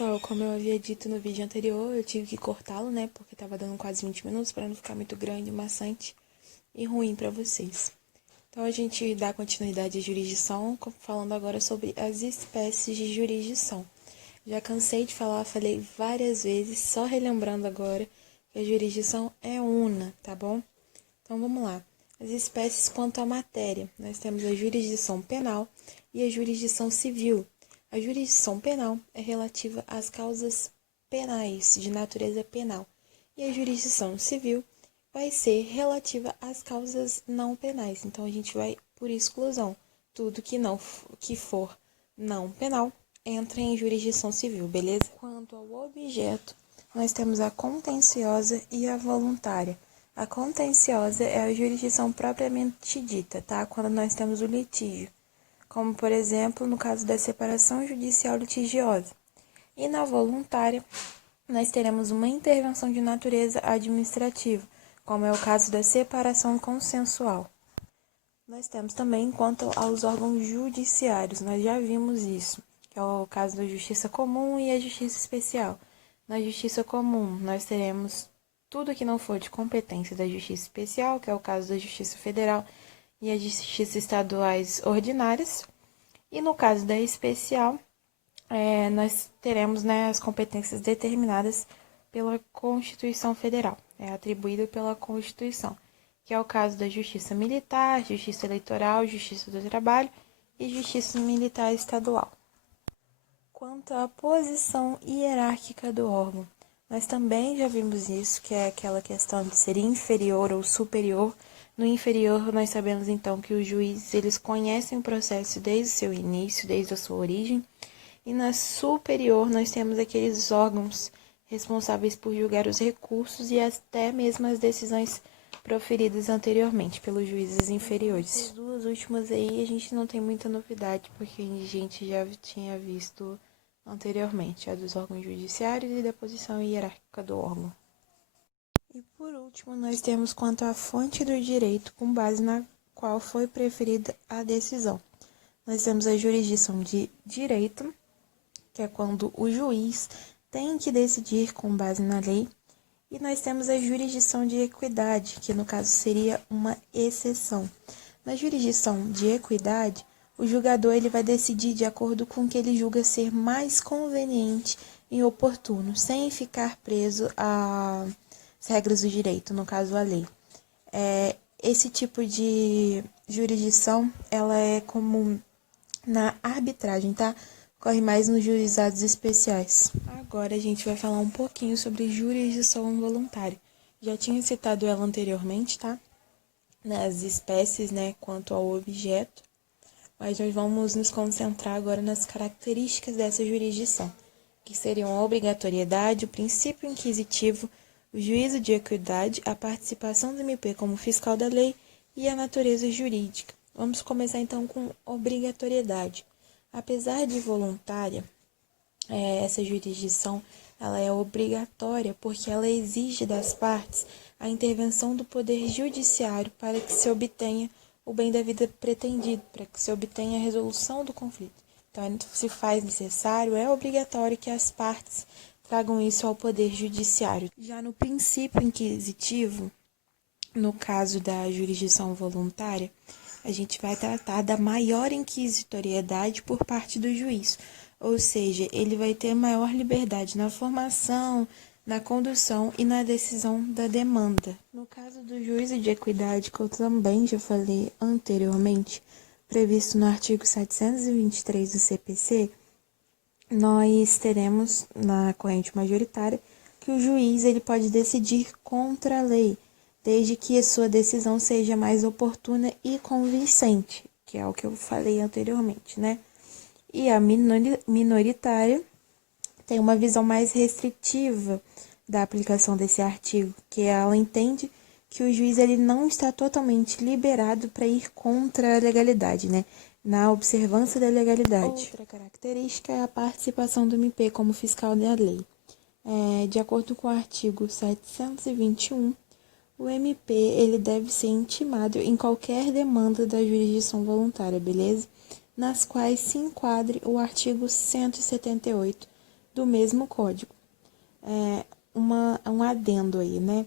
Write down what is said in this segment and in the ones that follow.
pessoal, como eu havia dito no vídeo anterior, eu tive que cortá-lo, né, porque tava dando quase 20 minutos para não ficar muito grande, maçante e ruim para vocês. Então a gente dá continuidade à jurisdição, falando agora sobre as espécies de jurisdição. Já cansei de falar, falei várias vezes, só relembrando agora que a jurisdição é una, tá bom? Então vamos lá. As espécies quanto à matéria, nós temos a jurisdição penal e a jurisdição civil. A jurisdição penal é relativa às causas penais, de natureza penal, e a jurisdição civil vai ser relativa às causas não penais. Então a gente vai por exclusão. Tudo que for não penal entra em jurisdição civil, beleza? Quanto ao objeto, nós temos a contenciosa e a voluntária. A contenciosa é a jurisdição propriamente dita, tá? Quando nós temos o litígio, como por exemplo no caso da separação judicial litigiosa. E na voluntária, nós teremos uma intervenção de natureza administrativa, como é o caso da separação consensual. Nós temos também quanto aos órgãos judiciários, nós já vimos isso, que é o caso da justiça comum e a justiça especial. Na justiça comum, nós teremos tudo que não for de competência da justiça especial, que é o caso da justiça federal e as justiças estaduais ordinárias. E no caso da especial, nós teremos, né, as competências determinadas pela Constituição Federal, atribuído pela Constituição, que é o caso da Justiça Militar, Justiça Eleitoral, Justiça do Trabalho e Justiça Militar Estadual. Quanto à posição hierárquica do órgão, nós também já vimos isso, que é aquela questão de ser inferior ou superior. No inferior, nós sabemos então que os juízes eles conhecem o processo desde o seu início, desde a sua origem. E na superior, nós temos aqueles órgãos responsáveis por julgar os recursos e até mesmo as decisões proferidas anteriormente pelos juízes inferiores. Essas duas últimas aí a gente não tem muita novidade, porque a gente já tinha visto anteriormente, a dos órgãos judiciários e da posição hierárquica do órgão. E por último, nós temos quanto à fonte do direito, com base na qual foi preferida a decisão. Nós temos a jurisdição de direito, que é quando o juiz tem que decidir com base na lei, e nós temos a jurisdição de equidade, que no caso seria uma exceção. Na jurisdição de equidade, o julgador ele vai decidir de acordo com o que ele julga ser mais conveniente e oportuno, sem ficar preso às regras do direito, no caso a lei. Esse tipo de jurisdição ela é comum na arbitragem, tá? Corre mais nos juizados especiais. Agora a gente vai falar um pouquinho sobre jurisdição voluntária. Já tinha citado ela anteriormente, tá? Nas espécies, né, quanto ao objeto. Mas nós vamos nos concentrar agora nas características dessa jurisdição, que seriam a obrigatoriedade, o princípio inquisitivo, o juízo de equidade, a participação do MP como fiscal da lei e a natureza jurídica. Vamos começar então com obrigatoriedade. Apesar de voluntária, essa jurisdição ela é obrigatória porque ela exige das partes a intervenção do poder judiciário para que se obtenha o bem da vida pretendido, para que se obtenha a resolução do conflito. Então, se faz necessário, é obrigatório que as partes tragam isso ao poder judiciário. Já no princípio inquisitivo, no caso da jurisdição voluntária, a gente vai tratar da maior inquisitoriedade por parte do juiz, ou seja, ele vai ter maior liberdade na formação, na condução e na decisão da demanda. No caso do juízo de equidade, que eu também já falei anteriormente, previsto no artigo 723 do CPC, nós teremos na corrente majoritária que o juiz ele pode decidir contra a lei, desde que a sua decisão seja mais oportuna e convincente, que é o que eu falei anteriormente, né? E a minoritária tem uma visão mais restritiva da aplicação desse artigo, que ela entende que o juiz ele não está totalmente liberado para ir contra a legalidade, né? Na observância da legalidade. Outra característica é a participação do MP como fiscal da lei. De acordo com o artigo 721, o MP ele deve ser intimado em qualquer demanda da jurisdição voluntária, beleza? Nas quais se enquadre o artigo 178 do mesmo código. Um adendo aí, né?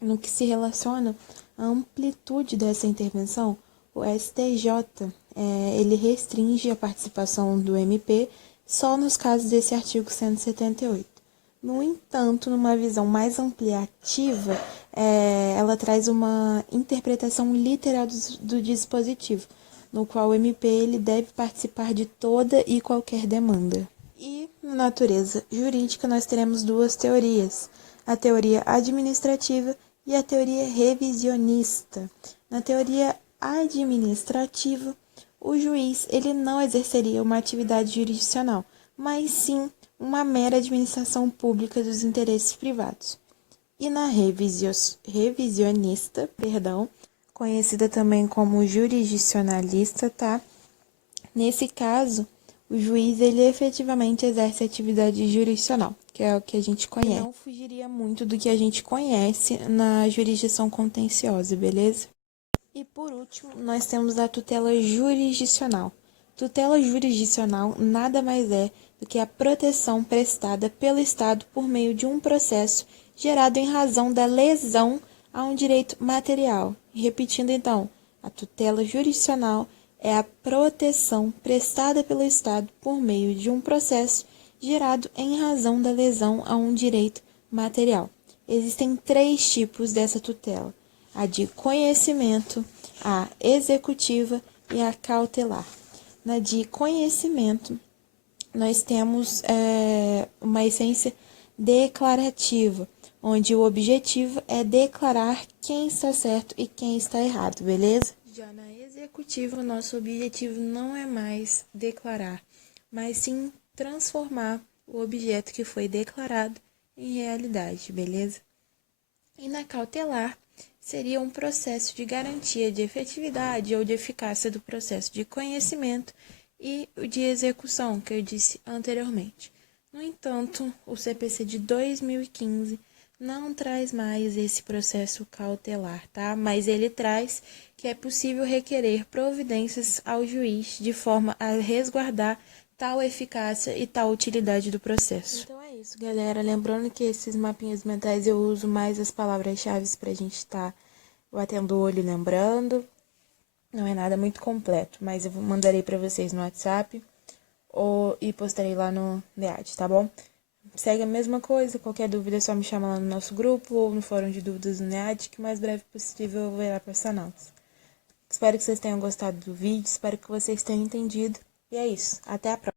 No que se relaciona à amplitude dessa intervenção, o STJ ele restringe a participação do MP só nos casos desse artigo 178. No entanto, numa visão mais ampliativa, ela traz uma interpretação literal do dispositivo, no qual o MP ele deve participar de toda e qualquer demanda. E, na natureza jurídica, nós teremos duas teorias, a teoria administrativa e a teoria revisionista. Na teoria administrativa, o juiz ele não exerceria uma atividade jurisdicional, mas sim uma mera administração pública dos interesses privados. E na revisionista, conhecida também como jurisdicionalista, tá? Nesse caso, o juiz ele efetivamente exerce atividade jurisdicional, que é o que a gente conhece. E não fugiria muito do que a gente conhece na jurisdição contenciosa, beleza? E por último, nós temos a tutela jurisdicional. Tutela jurisdicional nada mais é do que a proteção prestada pelo Estado por meio de um processo gerado em razão da lesão a um direito material. Repetindo então, a tutela jurisdicional é a proteção prestada pelo Estado por meio de um processo gerado em razão da lesão a um direito material. Existem 3 tipos dessa tutela: a de conhecimento, a executiva e a cautelar. Na de conhecimento, nós temos uma essência declarativa, onde o objetivo é declarar quem está certo e quem está errado, beleza? Já na executiva, nosso objetivo não é mais declarar, mas sim transformar o objeto que foi declarado em realidade, beleza? E na cautelar, seria um processo de garantia de efetividade ou de eficácia do processo de conhecimento e de execução, que eu disse anteriormente. No entanto, o CPC de 2015 não traz mais esse processo cautelar, tá? Mas ele traz que é possível requerer providências ao juiz de forma a resguardar tal eficácia e tal utilidade do processo. Então é isso, galera. Lembrando que esses mapinhas mentais eu uso mais as palavras-chave pra gente estar batendo o olho e lembrando. Não é nada muito completo, mas eu mandarei pra vocês no WhatsApp e postarei lá no NEAD, tá bom? Segue a mesma coisa, qualquer dúvida é só me chamar lá no nosso grupo ou no fórum de dúvidas do NEAD, que o mais breve possível eu vou ir lá pra saná-las. Espero que vocês tenham gostado do vídeo, espero que vocês tenham entendido. E é isso, até a próxima.